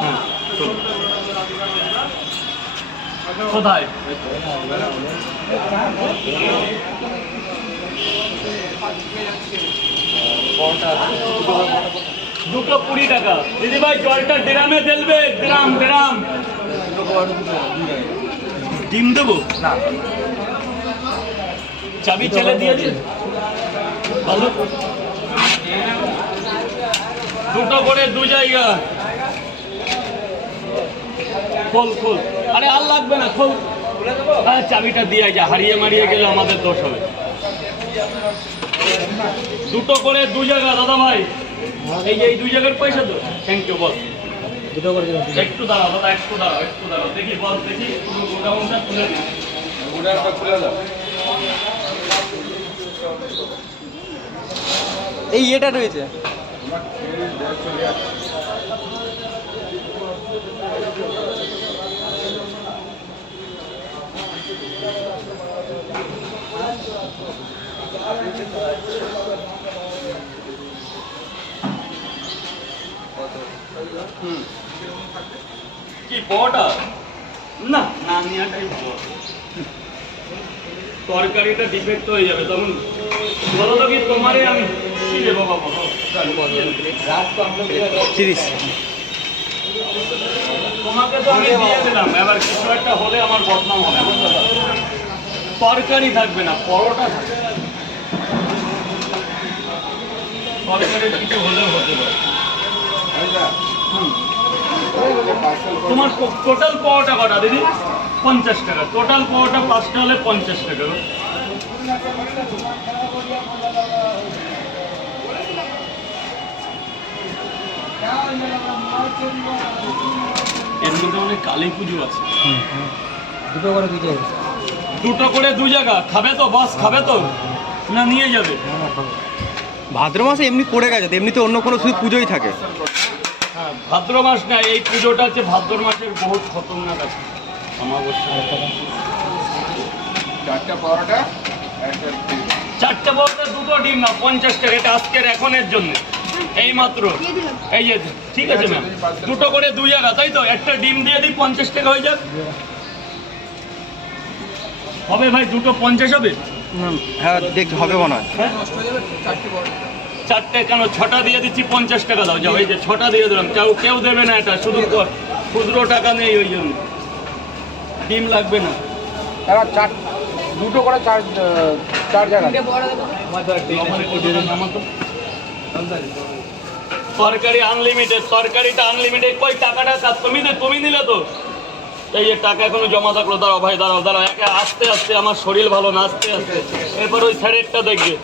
হ্যাঁ কোথায় দুটো 20 টাকা দিদি ভাই জলটা ড্রামে ঢেলবে ড্রাম ড্রাম ডিম দেবো না চাবি ছেলে দিয়েছে ভালো দুটো করে দু জায়গা খোল খোল আরে আর লাগবে না খোল হ্যাঁ চাবিটা দিয়ে যা হারিয়ে মারিয়ে গেলে আমাদের দোষ হবে দুটো করে দু জায়গা দাদা ভাই এই যে এই দুই জায়গার পয়সা তো থ্যাংক ইউ বস দুটো করে একটু দাঁড়াও দাদা একটু দাঁড়াও দেখি বস দেখি গোডাউনটা খুলে দিই গোডাউনটা খুলে দাও এই এটা রয়েছে কি বড়টা না না নেওয়াটাই ভালো তরকারিটা ডিফেক্ট হয়ে যাবে তখন বলো তো কি তোমারে আমি কি দেবো বাবা 30 তোমাকে তো আমি দিয়ে দিলাম এবার কিছু একটা হলে আমার বদনাম হবে তরকারি থাকবে না পরোটা থাকবে তরকারির কিছু হলেও হতে পারে তোমার টোটাল পাওয়াটা কটা দিদি 50 টাকা টোটাল পাওয়াটা 5টা হলে 50 টাকা এর মধ্যে অনেক কালী পুজো আছে দুটো করে দু জায়গা খাবে তো বাস খাবে তো না নিয়ে যাবে ভাদ্র মাসে এমনি পড়ে গেছে এমনিতে অন্য কোনো শুধু পুজোই থাকে হ্যাঁ ভাদ্র মাস না এই পুজোটা হচ্ছে ভাদ্র মাসের বহুত খতরনাক আছে চারটা পরোটা চারটে বলতে দুটো ডিম না 50 টাকা এটা আজকের এখনের জন্য এই মাত্র এই যে ঠিক আছে ম্যাম দুটো করে দু জায়গা তাই তো একটা ডিম দিয়ে দিই 50 টাকা হয়ে যাক হবে ভাই দুটো 50 হবে হ্যাঁ দেখ হবে মনে হয় চারটে কেন 6টা দিয়ে দিচ্ছি 50 টাকা দাও যাও এই যে 6টা দিয়ে দিলাম কেউ দেবে না এটা শুধু খুচরো টাকা নেই ওই জন্য ডিম লাগবে না দুটো করে চার জায়গা তরকারি আনলিমিটেড তরকারিটা আনলিমিটেড কই টাকাটা তুমি নিলে তো এই যে টাকা এখনো জমা থাকলো দাঁড়াও ভাই দাঁড়াও একে আস্তে আস্তে আমার শরীর ভালো না আস্তে আস্তে এরপর ওই স্যারেরটা দেখবে